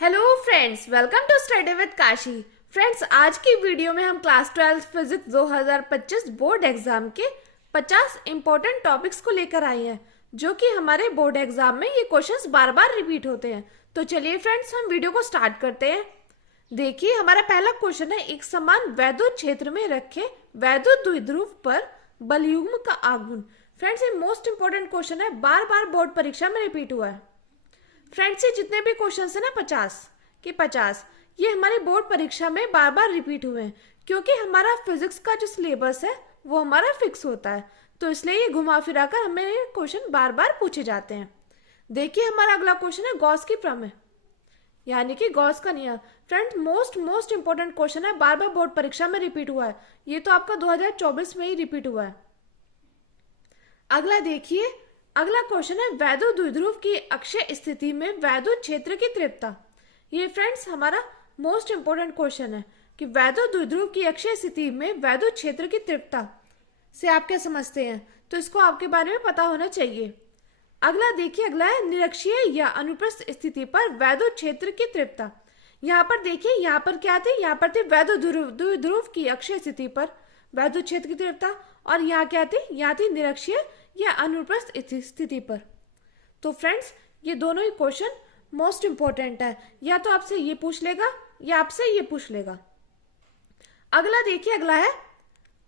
Hello friends, welcome to study with Kashi. Friends, आज की video में हम क्लास 12 फिजिक्स 2025 बोर्ड एग्जाम के 50 इंपॉर्टेंट टॉपिक्स को लेकर आए हैं, जो कि हमारे बोर्ड एग्जाम में ये क्वेश्चंस बार बार रिपीट होते हैं। तो चलिए फ्रेंड्स, हम वीडियो को स्टार्ट करते हैं। देखिए, हमारा पहला क्वेश्चन है, एक समान वैद्युत क्षेत्र में रखे वैद्युत द्विध्रुव पर बलयुग्म का आगमन। फ्रेंड्स, ये मोस्ट इंपॉर्टेंट क्वेश्चन है, बार बार बोर्ड परीक्षा में रिपीट हुआ है। फ्रेंड्स, ये जितने भी क्वेश्चन है ना 50 ये हमारी बोर्ड परीक्षा में बार बार रिपीट हुए हैं, क्योंकि हमारा फिजिक्स का जो सिलेबस है वो हमारा फिक्स होता है, तो इसलिए ये घुमा फिरा कर हमें ये क्वेश्चन बार बार पूछे जाते हैं। देखिए, हमारा अगला क्वेश्चन है गॉस की प्रमेय, यानी कि गॉस का नियम। फ्रेंड्स, मोस्ट इंपॉर्टेंट क्वेश्चन है, बार बार बोर्ड परीक्षा में रिपीट हुआ है। ये तो आपका 2024 में ही रिपीट हुआ है। अगला देखिए, अगला क्वेश्चन है वैद्युत द्विध्रुव की अक्षय स्थिति में वैद्युत क्षेत्र की तीव्रता। ये फ्रेंड्स हमारा मोस्ट इंपोर्टेंट क्वेश्चन है कि वैद्युत द्विध्रुव की अक्षय स्थिति में वैद्युत क्षेत्र की तीव्रता से आप क्या समझते हैं, तो इसको आपके बारे में पता होना चाहिए। अगला देखिए, अगला है निरक्षीय या अनुप्रस्थ स्थिति पर वैद्युत क्षेत्र की तीव्रता। यहाँ पर देखिए, यहाँ पर क्या थे, यहाँ पर थे वैद्युत द्विध्रुव की अक्षय स्थिति पर वैद्युत क्षेत्र की तीव्रता, और यहाँ क्या थी, यहाँ थी निरक्षीय या अनुप्रस्थ स्थिति पर। तो फ्रेंड्स, ये दोनों ही क्वेश्चन मोस्ट इंपॉर्टेंट है, या तो आपसे ये पूछ लेगा या आपसे ये पूछ लेगा। अगला देखिए, अगला है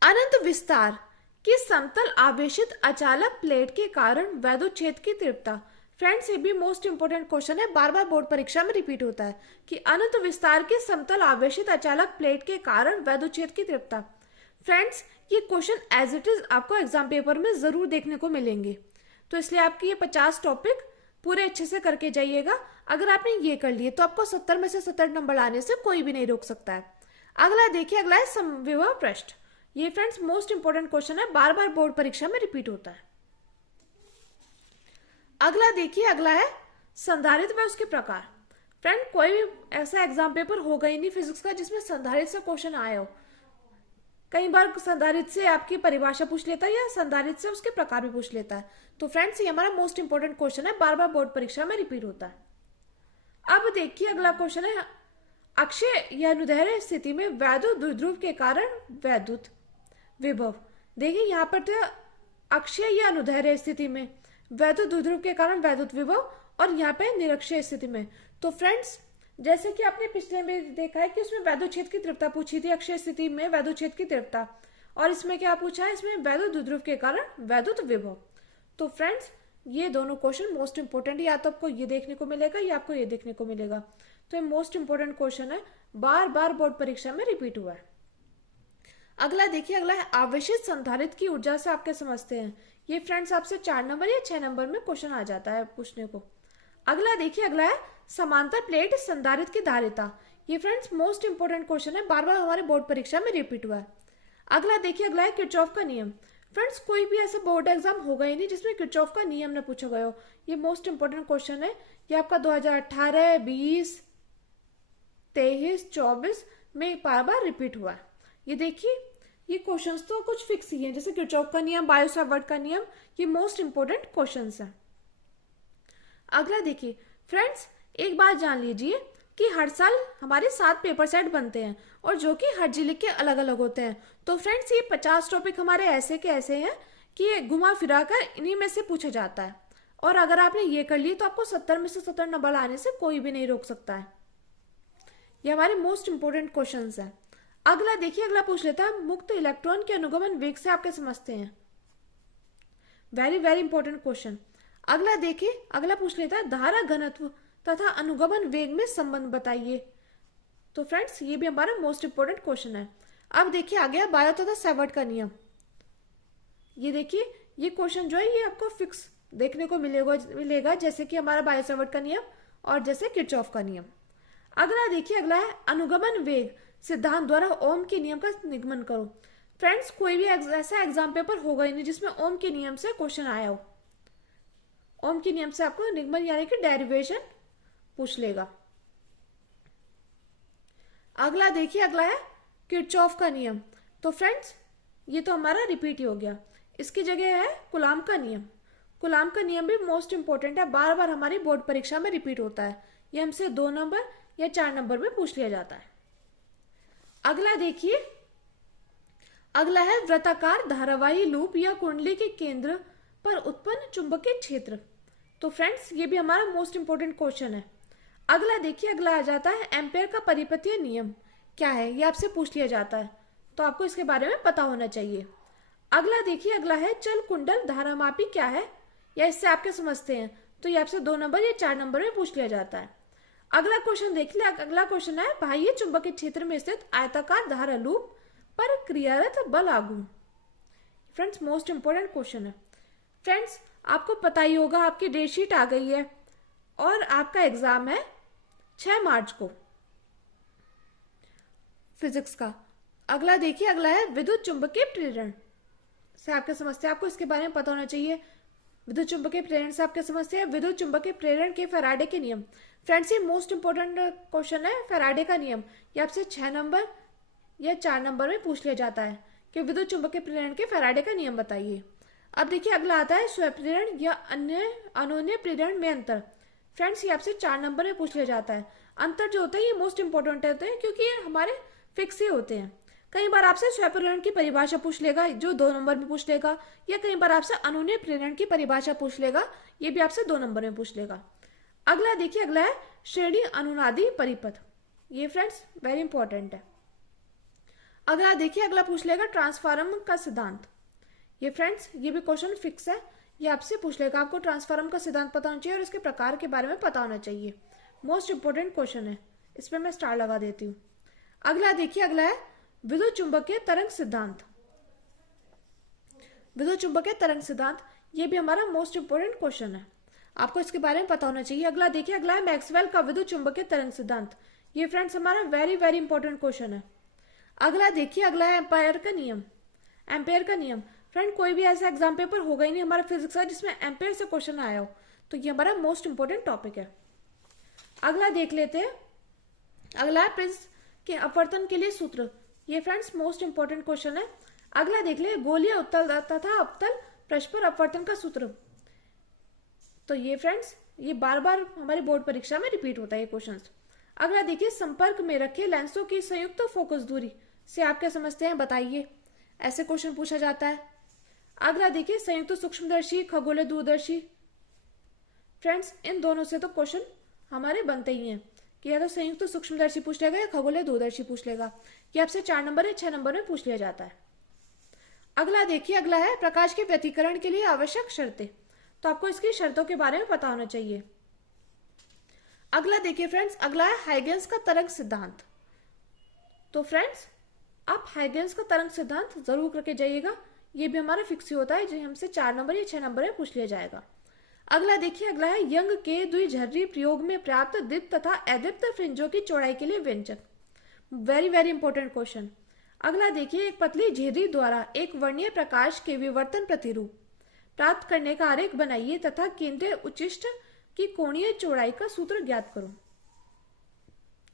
अनंत विस्तार की समतल आवेशित अचालक प्लेट के कारण वैद्युत क्षेत्र की तीव्रता। फ्रेंड्स, ये भी मोस्ट इंपॉर्टेंट क्वेश्चन है, बार बार बोर्ड परीक्षा में रिपीट होता है कि अनंत विस्तार की समतल आवेशित अचालक प्लेट के कारण वैद्युत क्षेत्र की तीव्रता। फ्रेंड्स, ये क्वेश्चन एज इट इज आपको एग्जाम पेपर में जरूर देखने को मिलेंगे, तो इसलिए आपके ये 50 टॉपिक पूरे अच्छे से करके जाइएगा। अगर आपने ये कर लिए तो आपको 70 में से 70 नंबर लाने से कोई भी नहीं रोक सकता है। अगला देखिए, अगला है समविभव पृष्ठ। ये फ्रेंड्स मोस्ट इंपॉर्टेंट क्वेश्चन है, बार बार बोर्ड परीक्षा में रिपीट होता है। अगला देखिए, अगला है संधारित्र व उसके प्रकार। फ्रेंड, कोई भी ऐसा एग्जाम पेपर होगा ही नहीं फिजिक्स का जिसमें संधारित्र से क्वेश्चन आया हो। कई बार संधारित्र से आपकी परिभाषा पूछ लेता है या संधारित्र से उसके प्रकार भी पूछ लेता है। तो फ्रेंड्स, ये हमारा मोस्ट इंपोर्टेंट क्वेश्चन है, बार बार बोर्ड परीक्षा में रिपीट होता है। अब देखिए, अगला क्वेश्चन है अक्षय या अनुदैर्ध्य स्थिति में वैद्युत द्विध्रुव के कारण वैद्युत विभव। देखिए, यहाँ पर तो अक्षय या अनुदैर्ध्य स्थिति में वैद्युत द्विध्रुव के कारण वैद्युत विभव, और यहाँ पे निरक्षीय स्थिति में। तो फ्रेंड्स, जैसे कि आपने पिछले में देखा है कि उसमें वैद्युत क्षेत्र की तीव्रता पूछी थी, अक्षय स्थिति में वैद्युत क्षेत्र की तीव्रता, और इसमें क्या पूछा है, इसमें वैद्युत द्विध्रुव के कारण वैद्युत विभव। तो फ्रेंड्स, ये दोनों क्वेश्चन मोस्ट इंपोर्टेंट, या तो आपको ये देखने को मिलेगा या आपको ये देखने को मिलेगा। तो ये मोस्ट इंपोर्टेंट क्वेश्चन है, बार बार बोर्ड परीक्षा में रिपीट हुआ है। अगला देखिए, अगला है आवेशित संधारित्र की ऊर्जा से आप क्या समझते हैं। ये फ्रेंड्स आपसे 4 नंबर या 6 नंबर में क्वेश्चन आ जाता है पूछने को। अगला देखिए, अगला है समांतर प्लेट संधारित्र की धारिता। ये फ्रेंड्स मोस्ट इंपोर्टेंट क्वेश्चन है, बार बार हमारे बोर्ड परीक्षा में रिपीट हुआ है। अगला देखिए, अगला है किरचॉफ का नियम। फ्रेंड्स, कोई भी ऐसा बोर्ड एग्जाम होगा ही नहीं जिसमें किरचॉफ का नियम न पूछा गया हो। ये मोस्ट इंपोर्टेंट क्वेश्चन है, ये आपका 2018, 20, 23, 24 में बार बार रिपीट हुआ है। ये देखिए, ये क्वेश्चंस तो कुछ फिक्स ही हैं, जैसे किरचॉफ का नियम, बायो-सावर्ट का नियम, ये मोस्ट इंपोर्टेंट क्वेश्चंस हैं। अगला देखिए फ्रेंड्स, एक बात जान लीजिए कि हर साल हमारे 7 पेपर सेट बनते हैं, और जो कि हर जिले के अलग अलग होते हैं। तो फ्रेंड्स, ये 50 टॉपिक हमारे ऐसे के ऐसे हैं कि घुमा फिरा कर इन्हीं में से पूछा जाता है, और अगर आपने ये कर लिए तो आपको 70 में से 70 नंबर लाने से कोई भी नहीं रोक सकता है। ये हमारे मोस्ट इंपोर्टेंट क्वेश्चन हैं। अगला देखिए, अगला पूछ लेता है मुक्त इलेक्ट्रॉन के अनुगमन वेग से आप क्या समझते हैं। Very very important question. अगला देखिए, अगला पूछ लेता है धारा घनत्व तथा अनुगमन वेग में संबंध बताइए। तो फ्रेंड्स, ये भी हमारा मोस्ट इंपोर्टेंट क्वेश्चन है। अब देखिए, आ गया बायो तथा सावर्ट का नियम। ये देखिए, ये क्वेश्चन जो है ये आपको फिक्स देखने को मिलेगा जैसे कि हमारा बायो सावर्ट का नियम और जैसे किरचॉफ का नियम। अगला देखिए, अगला है अनुगमन वेग सिद्धांत द्वारा ओम के नियम का निगमन करो। फ्रेंड्स, कोई भी ऐसा एग्जाम पेपर होगा ही नहीं जिसमें ओम के नियम से क्वेश्चन आया हो। ओम के नियम से आपको निगमन यानी कि डेरिवेशन पूछ लेगा। अगला देखिए, अगला है किरचॉफ का नियम। तो फ्रेंड्स, ये तो हमारा रिपीट ही हो गया, इसकी जगह है कुलाम का नियम। कुलाम का नियम भी मोस्ट इंपोर्टेंट है, बार बार हमारी बोर्ड परीक्षा में रिपीट होता है। ये हमसे 2 नंबर या 4 नंबर में पूछ लिया जाता है। अगला देखिए, अगला है वृत्ताकार धारावाही लूप या कुंडली के केंद्र पर उत्पन्न चुंबकीय क्षेत्र। तो फ्रेंड्स ये भी हमारा मोस्ट इंपोर्टेंट क्वेश्चन है। अगला देखिए, अगला आ जाता है एम्पेयर का परिपथीय नियम क्या है, ये आपसे पूछ लिया जाता है, तो आपको इसके बारे में पता होना चाहिए। अगला देखिए, अगला है चल कुंडल धारामापी क्या है, या इससे आपके समझते हैं, तो ये आपसे 2 नंबर या 4 नंबर में पूछ लिया जाता है। अगला क्वेश्चन देख ले, अगला क्वेश्चन है बाह्य चुंबकीय क्षेत्र में स्थित आयताकार धारा लूप पर क्रियारत बल आघूर्ण। फ्रेंड्स मोस्ट इंपोर्टेंट क्वेश्चन है। फ्रेंड्स आपको पता ही होगा, आपकी डेट शीट आ गई है और आपका एग्जाम है 6 मार्च को फिजिक्स का। अगला देखिए, अगला है विद्युत चुंबकीय प्रेरण से आपके समस्या, आपको इसके बारे में पता होना चाहिए। विद्युत चुंबकीय प्रेरण से आपके समस्या है विद्युत चुंबकीय प्रेरण के फैराडे के नियम। फ्रेंड्स ये मोस्ट इंपोर्टेंट क्वेश्चन है, फैराडे का नियम। ये आपसे 6 नंबर या 4 नंबर में पूछ लिया जाता है कि विद्युत चुंबकीय प्रेरण के फैराडे का नियम बताइए। अब देखिए, अगला आता है स्वप्रेरण या अन्य अनोन्य प्रेरण में अंतर। फ्रेंड्स ये आपसे 4 नंबर में पूछ लिया जाता है। अंतर जो होता है ये मोस्ट इंपोर्टेंट होते हैं, क्योंकि ये हमारे फिक्स ही होते हैं। कई बार आपसे स्वप्रेरण की परिभाषा पूछ लेगा, जो 2 नंबर में पूछ लेगा, या कई बार आपसे अनोन्य प्रेरण की परिभाषा पूछ लेगा, ये भी आपसे 2 नंबर में पूछ लेगा। अगला देखिए, अगला है श्रेणी अनुनादी परिपथ। ये फ्रेंड्स वेरी इंपॉर्टेंट है। अगला देखिए, अगला पूछ लेगा ट्रांसफार्मर का सिद्धांत। ये फ्रेंड्स ये भी क्वेश्चन फिक्स है, ये आपसे पूछ लेगा। आपको ट्रांसफार्मर का सिद्धांत पता होना चाहिए और इसके प्रकार के बारे में पता होना चाहिए। मोस्ट इंपोर्टेंट क्वेश्चन है, इस पर मैं स्टार लगा देती हूँ। अगला देखिए, अगला है विद्युत चुंबकीय तरंग सिद्धांत। विद्युत चुंबकीय तरंग सिद्धांत ये भी हमारा मोस्ट इंपोर्टेंट क्वेश्चन है, आपको इसके बारे में पता होना चाहिए। अगला देखिए, अगला है मैक्सवेल का विद्युत चुंबकीय तरंग सिद्धांत। ये फ्रेंड्स हमारा वेरी वेरी इंपॉर्टेंट क्वेश्चन है। अगला देखिए, अगला है एम्पायर का नियम। एम्पेयर का नियम, फ्रेंड कोई भी ऐसा एग्जाम पेपर होगा ही नहीं हमारा फिजिक्स का जिसमें एम्पेयर से क्वेश्चन आया हो, तो ये हमारा मोस्ट इंपोर्टेंट टॉपिक है। अगला देख लेते हैं, अगला है प्रिज्म के अपवर्तन के लिए सूत्र। ये फ्रेंड्स मोस्ट इंपोर्टेंट क्वेश्चन है। अगला देख ले गोलीय उत्तल तथा अवतल पृष्ठ पर अपवर्तन का सूत्र। तो ये फ्रेंड्स ये बार बार हमारी बोर्ड परीक्षा में रिपीट होता है ये क्वेश्चन। अगला देखिए, संपर्क में रखे लेंसों की संयुक्त फोकस दूरी से आप क्या समझते हैं, बताइए। ऐसे क्वेश्चन पूछा जाता है। अगला देखिए, संयुक्त सूक्ष्मदर्शी खगोलीय दूरदर्शी। फ्रेंड्स इन दोनों से तो क्वेश्चन हमारे बनते ही हैं कि या तो संयुक्त सूक्ष्मदर्शी पूछ लेगा या खगोलीय दूरदर्शी पूछ लेगा। ये आपसे 4 नंबर या 6 नंबर में पूछ लिया जाता है। अगला देखिए, अगला है प्रकाश के व्यतिकरण के लिए आवश्यक शर्तें। तो आपको इसकी शर्तों के बारे में पता होना चाहिए। अगला देखिए फ्रेंड्स, अगला है हाइगेंस का तरंग सिद्धांत। तो फ्रेंड्स आप हाइगेंस का तरंग सिद्धांत जरूर करके जाइएगा, ये भी हमारा फिक्स ही होता है, जो हमसे 4 नंबर या 6 नंबर में पूछ लिया जाएगा। अगला देखिए, अगला है यंग के द्विझर्री प्रयोग में प्राप्त दीप्त तथा अदीप्त फ्रिंजों की चौड़ाई के लिए व्यंजक। Very very important question. अगला देखिए, एक पतली झिर्री द्वारा एक वर्णीय प्रकाश के विवर्तन प्रतिरूप प्राप्त करने का आरेख बनाइए तथा केंद्रीय उच्चिष्ट की कोणीय चौड़ाई का सूत्र ज्ञात करो।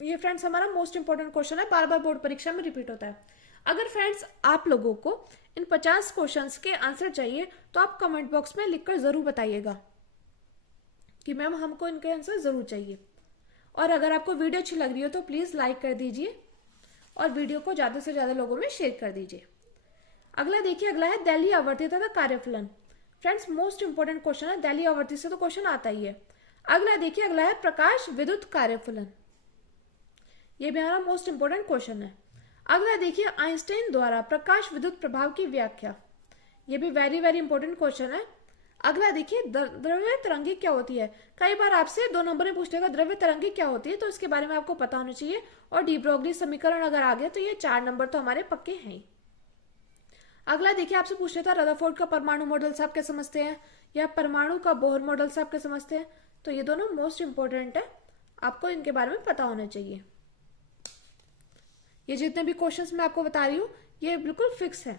ये फ्रेंड्स हमारा मोस्ट इंपोर्टेंट क्वेश्चन है, बार बार बोर्ड परीक्षा में रिपीट होता है। अगर फ्रेंड्स आप लोगों को इन 50 क्वेश्चंस के आंसर चाहिए तो आप कमेंट बॉक्स में लिखकर जरूर बताइएगा कि मैम हमको इनके आंसर जरूर चाहिए। और अगर आपको वीडियो अच्छी लग रही हो तो प्लीज लाइक कर दीजिए और वीडियो को ज्यादा से ज्यादा लोगों में शेयर कर दीजिए। अगला देखिए, अगला है दैलीय आवर्ती तथा कार्यफलन। फ्रेंड्स मोस्ट इंपोर्टेंट क्वेश्चन है, दैलीय आवर्ती से तो क्वेश्चन आता ही है। अगला देखिए, अगला है प्रकाश विद्युत कार्यफलन। ये भी हमारा मोस्ट इंपोर्टेंट क्वेश्चन है। अगला देखिए, आइंस्टाइन द्वारा प्रकाश विद्युत प्रभाव की व्याख्या। ये भी वेरी वेरी इंपॉर्टेंट क्वेश्चन है। अगला देखिए, द्रव्य तरंगी क्या होती है। कई बार आपसे 2 नंबर में पूछ लेगा द्रव्य तरंगी क्या होती है, तो इसके बारे में आपको पता होना चाहिए। और डी ब्रोगली समीकरण अगर आ गया तो ये 4 नंबर तो हमारे पक्के हैं। अगला देखिए, आपसे पूछ लेता रदरफोर्ड का परमाणु मॉडल से आप क्या समझते हैं, या परमाणु का बोहर मॉडल से आप क्या समझते हैं। तो ये दोनों मोस्ट इंपोर्टेंट है, आपको इनके बारे में पता होना चाहिए। ये जितने भी क्वेश्चंस मैं आपको बता रही हूँ ये बिल्कुल फिक्स है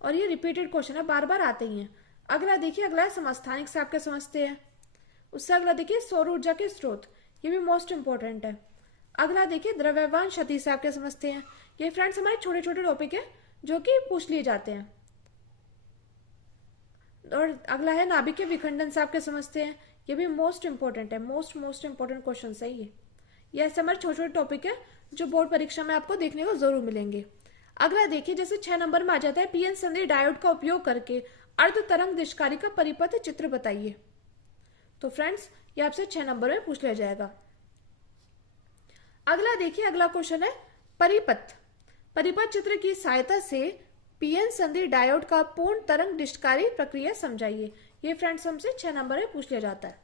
और ये रिपीटेड क्वेश्चन है, बार बार आते ही हैं। अगला देखिए, अगला है समस्थानिक से आप क्या समझते हैं। उससे अगला देखिए, सौर ऊर्जा के स्रोत। ये भी मोस्ट इंपोर्टेंट है। अगला देखिए, द्रव्यमान क्षति से आप क्या समझते हैं। ये फ्रेंड्स हमारे छोटे छोटे टॉपिक है जो कि पूछ लिए जाते हैं। और अगला है नाभिक के विखंडन से आप क्या समझते हैं। ये भी मोस्ट इंपॉर्टेंट है, मोस्ट इंपॉर्टेंट क्वेश्चन है ये ऐसे हमारे छोटे छोटे टॉपिक है जो बोर्ड परीक्षा में आपको देखने को जरूर मिलेंगे। अगला देखिए, जैसे 6 नंबर में आ जाता है पीएन संधि डायोड का उपयोग करके अर्ध तरंग निष्कारी का परिपथ चित्र बताइए। तो फ्रेंड्स ये आपसे 6 नंबर में पूछ लिया जाएगा। अगला देखिए, अगला क्वेश्चन है परिपथ चित्र की सहायता से पीएन संधि डायोड का पूर्ण तरंग निष्कारी प्रक्रिया समझाइए। ये फ्रेंड्स हमसे 6 नंबर में पूछ लिया जाता है।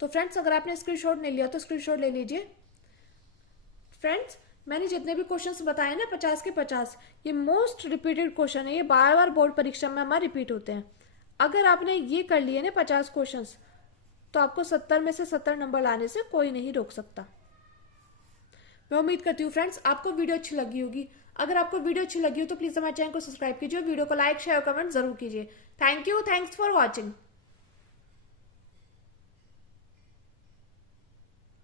तो फ्रेंड्स अगर आपने स्क्रीनशॉट नहीं लिया तो स्क्रीनशॉट ले लीजिए। फ्रेंड्स मैंने जितने भी क्वेश्चंस बताए ना 50 के 50, ये मोस्ट रिपीटेड क्वेश्चन है, ये बार बार बोर्ड परीक्षा में हमारे रिपीट होते हैं। अगर आपने ये कर लिए ना 50 क्वेश्चंस तो आपको 70 में से 70 नंबर लाने से कोई नहीं रोक सकता। मैं उम्मीद करती हूँ फ्रेंड्स आपको वीडियो अच्छी लगी होगी। अगर आपको वीडियो अच्छी लगी हो तो प्लीज हमारे चैनल को सब्सक्राइब कीजिए, वीडियो को लाइक शेयर कमेंट जरूर कीजिए। Thank you, thanks for watching.